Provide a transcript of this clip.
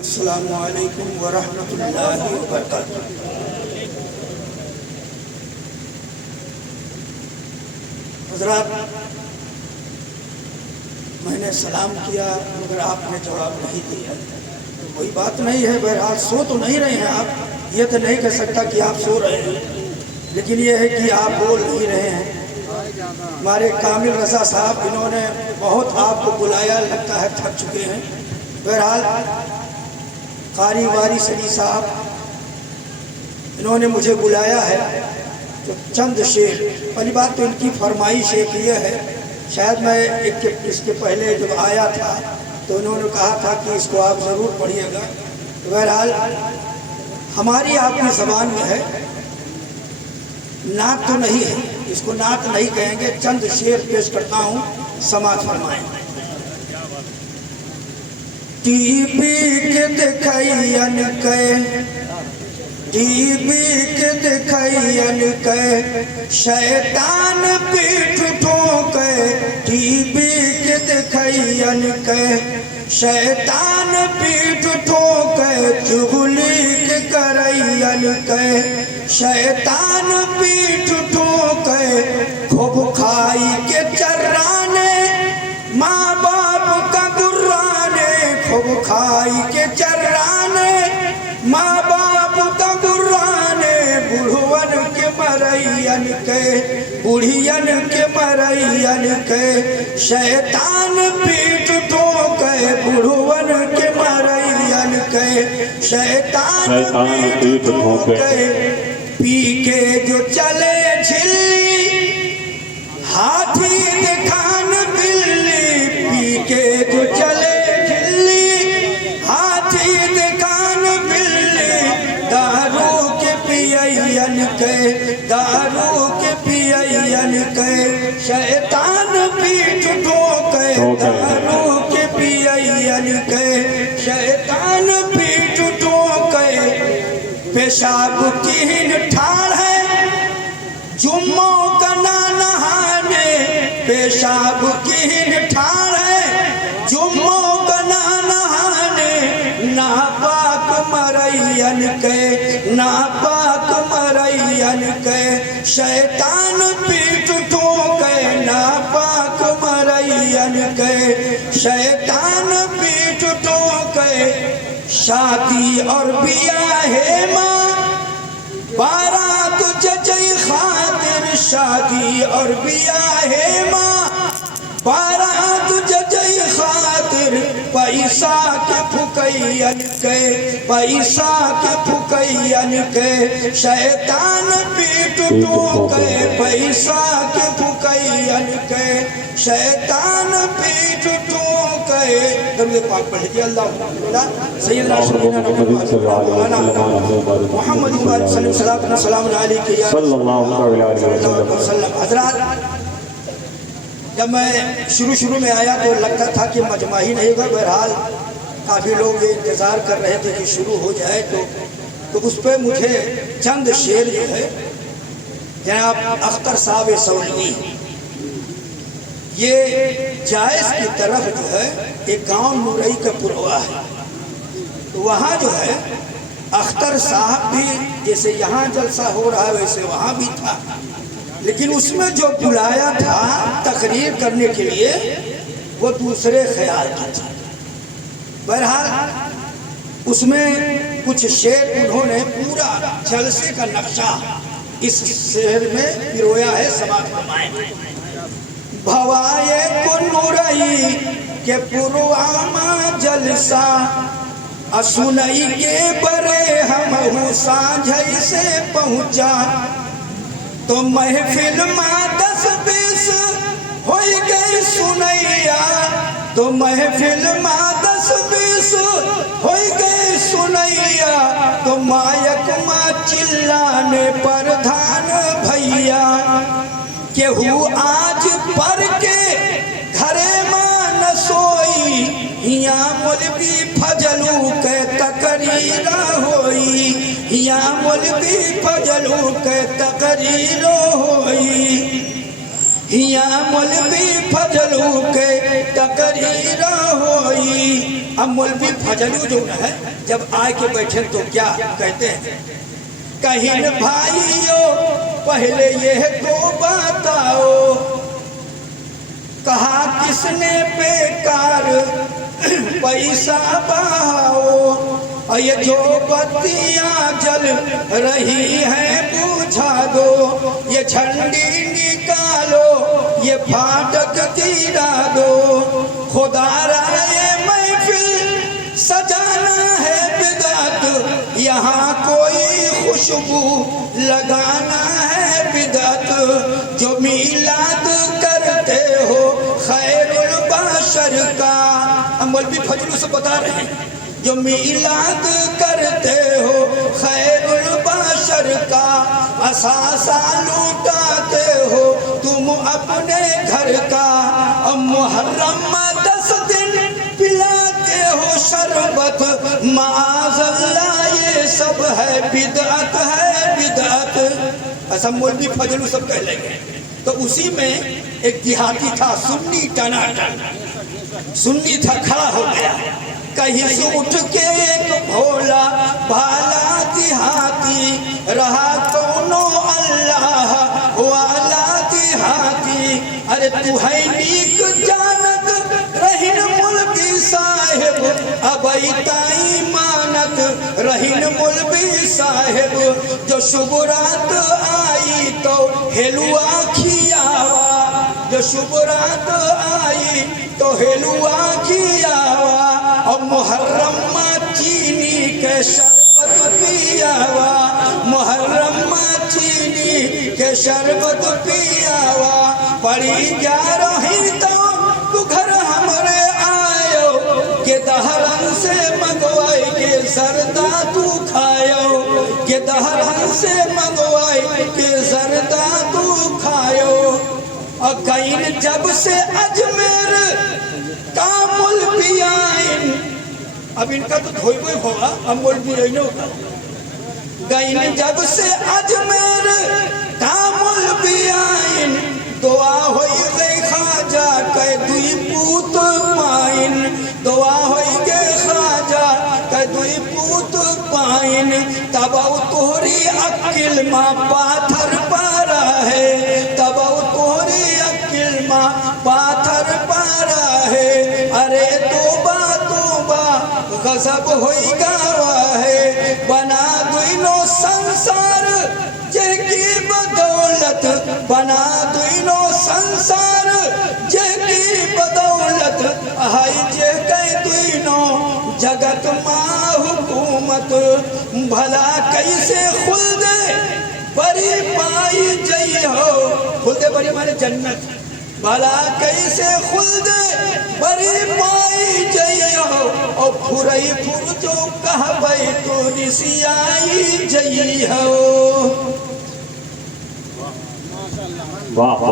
अस्सलामु अलैकुम वरहमतुल्लाहि वबरकातुहू। हज़रात, मैंने सलाम किया मगर आपने जवाब नहीं दिया। कोई बात नहीं है, बहरहाल सो तो नहीं रहे हैं आप। ये तो नहीं कह सकता कि आप सो रहे हैं, लेकिन ये है कि आप बोल नहीं रहे हैं। हमारे कामिल रज़ा साहब, इन्होंने बहुत आपको बुलाया, लगता है थक चुके हैं। बहरहाल कारी वारी सली साहब, इन्होंने मुझे बुलाया है तो चंद शेर। पहली बात तो इनकी फरमाइश एक ये है, शायद मैं इसके पहले जब आया था तो इन्होंने कहा था कि इसको आप ज़रूर पढ़िएगा। तो बहरहाल हमारी आपकी ज़बान में है, नात तो नहीं है, इसको नात नहीं कहेंगे। चंद शेर पेश करता हूँ, समाज फरमाएं। टीवी के दिखाइयन के, टीवी के दिखाइयन के शैतान पीठ ठोके। टीवी के दिखाइयन के शैतान पीठ ठोके। चुगली के करैयन के शैतान पीठ ठोके। खूब खाई के चर्राने माँ बाप का गुर्राने। खूब खाई के चर्राने माँ बाप का गुर्राने। बुढ़वन के मरैयन के, बुढ़ियन के मरैयन के शैतान पीठ ठोके। बुढ़वन के मरैयन के शैतान पीठ ठोके। पी के जो चले झिल्ली हाथी दिखान बिल्ली। पी के जो चले झिल्ली हाथी दिखान बिल्ली। दारू के पियन के, दारू के पियन के शैतान पीठ ठोके। दारू के पियन के शैतान पीठ ठोके। पेशाब की ठाड़ है जुम्मों का ना नहाने। पेशाब की ठाड़ है जुम्मों का ना नहाने। नापाक मरैयन के, नापाक मरैयन के शैतान पीठ ठोके। नापाक मरैयन के शैतान पीठ ठोके। शादी और बियाहे माँ बारात जजई खातिर। शादी और बियाहे माँ बारात जजई खातिर। पैसा के फुकैयन के, पैसा के फुकैयन के शैतान पीठ ठोके। पैसा के फुकैयन के शैतान पीठ ठोके। दरूद पाक पढ़ लीजिए। अल्लाहुम्मा सय्यदना मुहम्मद सल्लल्लाहु अलैहि वसल्लम। हज़रात, जब मैं शुरू में आया तो लगता था कि मजमा ही नहीं होगा। बहरहाल काफ़ी लोग ये इंतज़ार कर रहे थे कि शुरू हो जाए, तो उस पर मुझे चंद शेर जो है जनाब अख्तर साहब सौलवी, ये जायज़ की तरफ जो है एक गांव मुरई का पुरवा है, तो वहाँ जो है अख्तर साहब भी, जैसे यहाँ जलसा हो रहा है वैसे वहाँ भी था, लेकिन उसमें जो बुलाया था तकरीर करने के लिए वो दूसरे ख्याल का था। बहरहाल उसमें कुछ शेर उन्होंने पूरा जलसे का नक्शा इस शेर में पिरोया है। समाज फरमाएं। भवाए को नुरई के पुरवामा जलसा। असुनई के बरे हम साझई से पहुँचा। तो महफिल माँ 10-20 हो गई सुनैया। तो महफिल माँ 10-20 हो गई सुनैया। तो मायक माँ चिल्लाने प्रधान भैया। केहू आज पर के घरे माँ न सोई। यहाँ मौलवी फजलू के तकरीरा होई। यहाँ मौलवी फजलू के तकरीरो होई। हिया मौलवी फजलू के तकरीर होई। अब मौलवी फजलू जो है जब आए के बैठे तो क्या कहते हैं, कहीं भाइयों पहले यह तो बताओ, कहा किसने बेकार पैसा बहाओ, ये जो बत्तियां जल रही हैं बुझा दो, ये झंडी निकालो ये फाटक गिरा दो, खुदारा ये महफिल सजाना है बिदअत, यहाँ कोई खुशबू लगाना है बिदअत, जो मिलाद करते हो खैरुल बशर का। मौलवी फजलू से बता रहे हैं, जो मिलाद करते हो खैरुल बशर का, असासा लूटाते हो तुम अपने घर का, अब मुहर्रम में 10 दिन पिलाते हो शरबत, माज़अल्लाह ये सब है बिदअत है बिदअत। ऐसा मौलवी फजलू सब कह लेंगे। तो उसी में एक देहाती था सुन्नी टनाटन, सुन्नी था खड़ा हो गया, कहीं से उठ के एक भोला भाला देहाती रहा कौनो अल्लाह वाला देहाती, अरे तू है नीक जानत रहिन मौलवी साहेब, अबैताई मानत रहिन मौलवी साहेब, जो शुभ रात आई तो हेलुआ खियावा, जो शुभ रात आई तो हेलुआ खियावा, और मुहर्रम में चीनी के शरबत पियावा, मुहर्रम में चीनी के शरबत पियावा, पड़ी जा रही तो तू घर हमरे आयो, के दहरन से मंगवाई के जरदा तू खायो, के दहरन से मंगवाई के जरदा तू खायो। और कहीं जब से अजमेर का मौलवी आइन, अब इनका तो धोई बोई होगा, अब मौलवी रहने होगा, कहीं जब से अजमेर का मौलवी आइन, दुआ होई गई खाजा के दुई पूत पाइन, दुआ होई गई खाजा के दुई पूत पाइन, तब तोहरी अकिल माँ पाथर पारा है, तब तोहरी अकिल माँ पाथर पारा है, अरे तोबा तोबा गजब होई गावा है, बना दुइनो संसार जेकी बदौलत, बना दुइनो संसार जेकी बदौलत, हाय जे कई दुइनो जगत माँ हुकूमत, भला कैसे खुल्दे बड़ी पाई जई हो, खुल्दे बड़ी माने जन्नत, भला कैसे खुल्दे बड़ी पाई जई हो, और फुरई फुर जो कहबई तो निसियाई जई हो। वाह वाह।